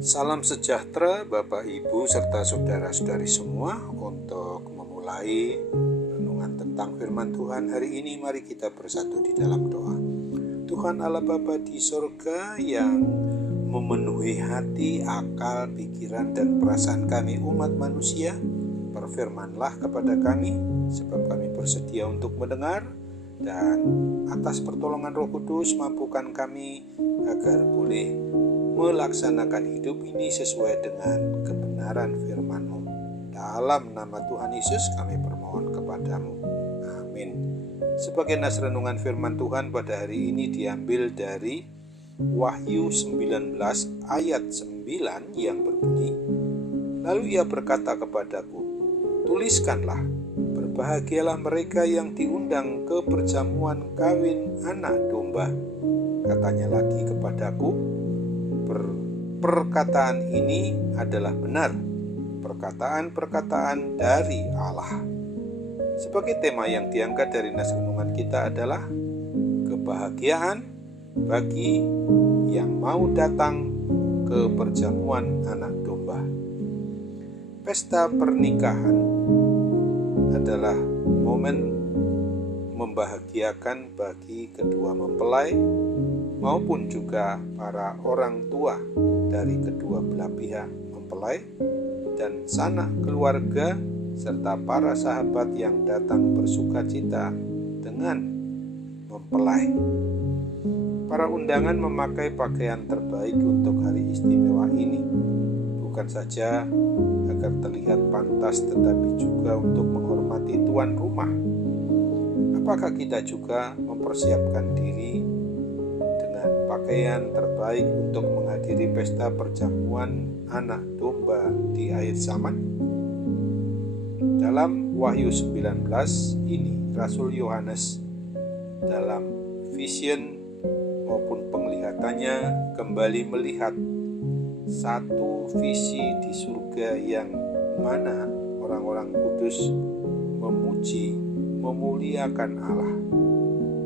Salam sejahtera Bapak Ibu serta saudara-saudari semua. Untuk memulai renungan tentang firman Tuhan hari ini, mari kita bersatu di dalam doa. Tuhan Allah Bapa di sorga yang memenuhi hati, akal, pikiran, dan perasaan kami umat manusia, berfirmanlah kepada kami, sebab kami bersedia untuk mendengar, dan atas pertolongan Roh Kudus mampukan kami agar boleh melaksanakan hidup ini sesuai dengan kebenaran firman-Mu. Dalam nama Tuhan Yesus kami bermohon kepadamu. Amin. Sebagai nas renungan firman Tuhan pada hari ini diambil dari Wahyu 19 ayat 9 yang berbunyi, "Lalu ia berkata kepadaku, tuliskanlah, berbahagialah mereka yang diundang ke perjamuan kawin anak domba." Katanya lagi kepadaku, perkataan ini adalah benar, perkataan-perkataan dari Allah. Sebagai tema yang diangkat dari nas renungan kita adalah kebahagiaan bagi yang mau datang ke perjamuan anak domba. Pesta pernikahan adalah momen membahagiakan bagi kedua mempelai maupun juga para orang tua dari kedua belah pihak mempelai dan sanak keluarga serta para sahabat yang datang bersukacita dengan mempelai. Para undangan memakai pakaian terbaik untuk hari istimewa ini, bukan saja agar terlihat pantas tetapi juga untuk menghormati tuan rumah. Apakah kita juga mempersiapkan diri pakaian terbaik untuk menghadiri pesta perjamuan anak domba di akhir zaman? Dalam Wahyu 19 ini, Rasul Yohanes dalam vision maupun penglihatannya kembali melihat satu visi di surga yang mana orang-orang kudus memuji, memuliakan Allah.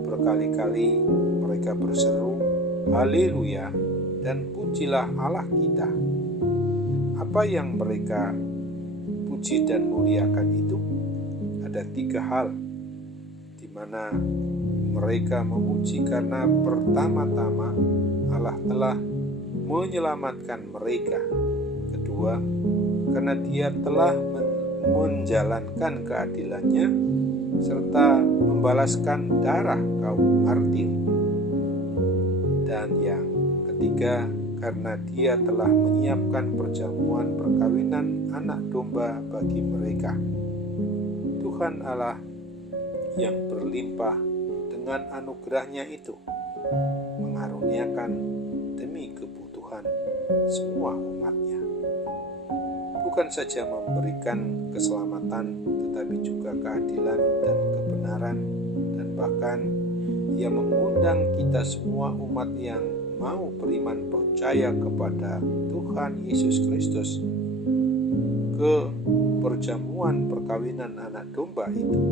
Berkali-kali mereka berseru, "Haleluya," dan pujilah Allah kita. Apa yang mereka puji dan muliakan itu? Ada 3 hal di mana mereka memuji karena pertama-tama Allah telah menyelamatkan mereka. Kedua, karena Dia telah menjalankan keadilannya serta membalaskan darah kaum martir. Dan yang ketiga, karena Dia telah menyiapkan perjamuan perkawinan anak domba bagi mereka. Tuhan Allah yang berlimpah dengan anugerahnya itu mengaruniakan demi kebutuhan semua umatnya. Bukan saja memberikan keselamatan, tetapi juga keadilan dan kebenaran, dan bahkan Ia mengundang kita semua umat yang mau beriman percaya kepada Tuhan Yesus Kristus ke perjamuan perkawinan anak domba itu.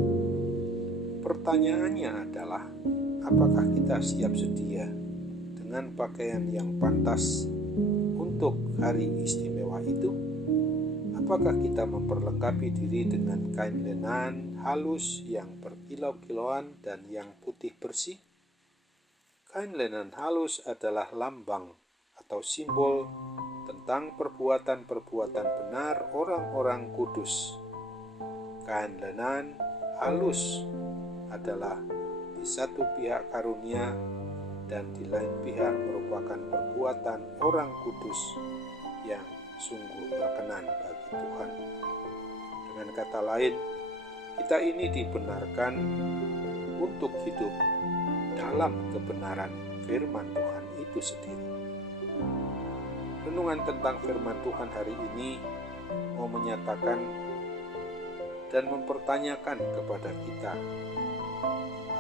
Pertanyaannya adalah, apakah kita siap sedia dengan pakaian yang pantas untuk hari istimewa itu? Apakah kita memperlengkapi diri dengan kain lenan halus yang berkilau-kilauan dan yang putih bersih? Kain lenan halus adalah lambang atau simbol tentang perbuatan-perbuatan benar orang-orang kudus. Kain lenan halus adalah di satu pihak karunia dan di lain pihak merupakan perbuatan orang kudus yang sungguh berkenan bagi Tuhan. Dengan kata lain, kita ini dibenarkan untuk hidup dalam kebenaran firman Tuhan itu sendiri. Renungan tentang firman Tuhan hari ini mau menyatakan dan mempertanyakan kepada kita,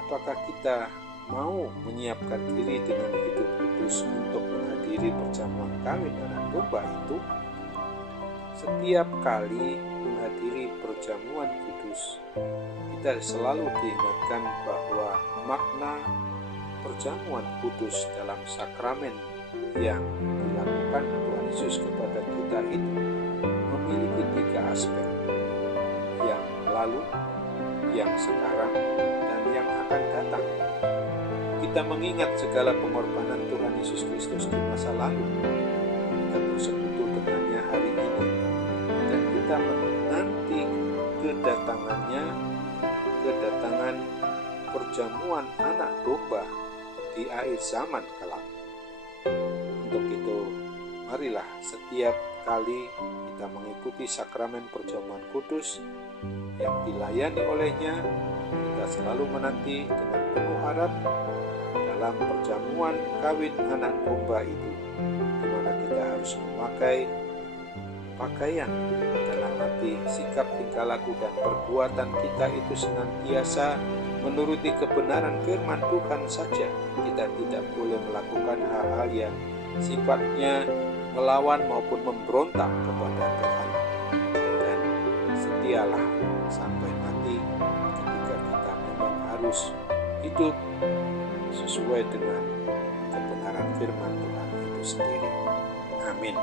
apakah kita mau menyiapkan diri dengan hidup kudus untuk menghadiri perjamuan kawin anak domba itu? Setiap kali menghadiri perjamuan kudus, kita selalu diingatkan bahwa makna perjamuan kudus dalam sakramen yang dilakukan Tuhan Yesus kepada kita itu memiliki 3 aspek, yang lalu, yang sekarang, dan yang akan datang. Kita mengingat segala pengorbanan Tuhan Yesus Kristus di masa lalu. Kita bersekutu dengannya hari ini, dan kita menanti kedatangan perjamuan anak domba di akhir zaman kelak. Untuk itu, marilah setiap kali kita mengikuti sakramen perjamuan kudus yang dilayani olehnya, kita selalu menanti dengan penuh harap dalam perjamuan kawin anak domba itu, di mana kita harus memakai pakaian dalam hati, sikap, tingkah laku, dan perbuatan kita itu senantiasa menuruti kebenaran firman Tuhan saja. Kita tidak boleh melakukan hal-hal yang sifatnya melawan maupun memberontak kepada Tuhan. Dan setialah sampai mati ketika kita memang harus hidup sesuai dengan kebenaran firman Tuhan itu sendiri. Amin.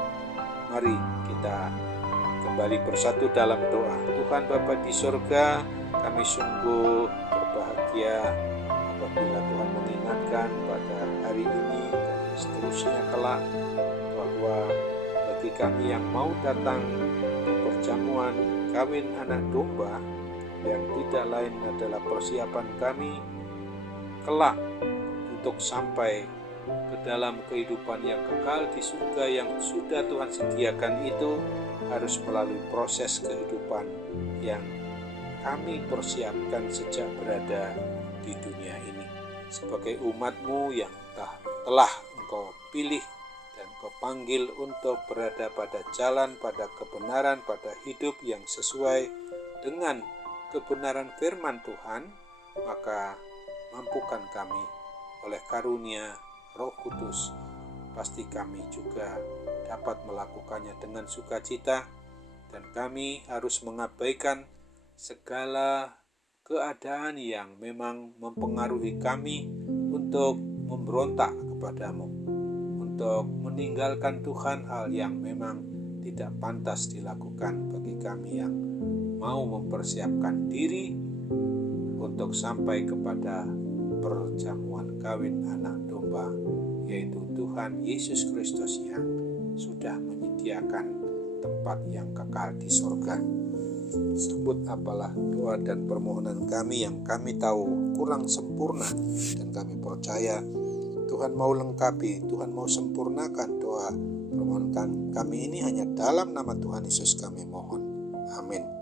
Mari kita kembali bersatu dalam doa. Tuhan Bapa di sorga, kami sungguh berbahagia apabila Tuhan mengingatkan pada hari ini dan seterusnya kelak, bahwa bagi kami yang mau datang ke perjamuan kawin anak domba, yang tidak lain adalah persiapan kami kelak untuk sampai ke dalam kehidupan yang kekal di surga yang sudah Tuhan sediakan, itu harus melalui proses kehidupan yang kami persiapkan sejak berada di dunia ini. Sebagai umat-Mu yang telah Engkau pilih dan Engkau panggil untuk berada pada jalan, pada kebenaran, pada hidup yang sesuai dengan kebenaran firman Tuhan, maka mampukan kami oleh karunia Roh Kudus, pasti kami juga dapat melakukannya dengan sukacita, dan kami harus mengabaikan segala keadaan yang memang mempengaruhi kami untuk memberontak kepadamu, untuk meninggalkan Tuhan, hal yang memang tidak pantas dilakukan bagi kami yang mau mempersiapkan diri untuk sampai kepada perjamuan kawin anak domba, yaitu Tuhan Yesus Kristus yang sudah menyediakan tempat yang kekal di sorga. Sambut apalah doa dan permohonan kami yang kami tahu kurang sempurna, dan kami percaya Tuhan mau lengkapi, Tuhan mau sempurnakan doa permohonan kami ini hanya dalam nama Tuhan Yesus kami mohon. Amin.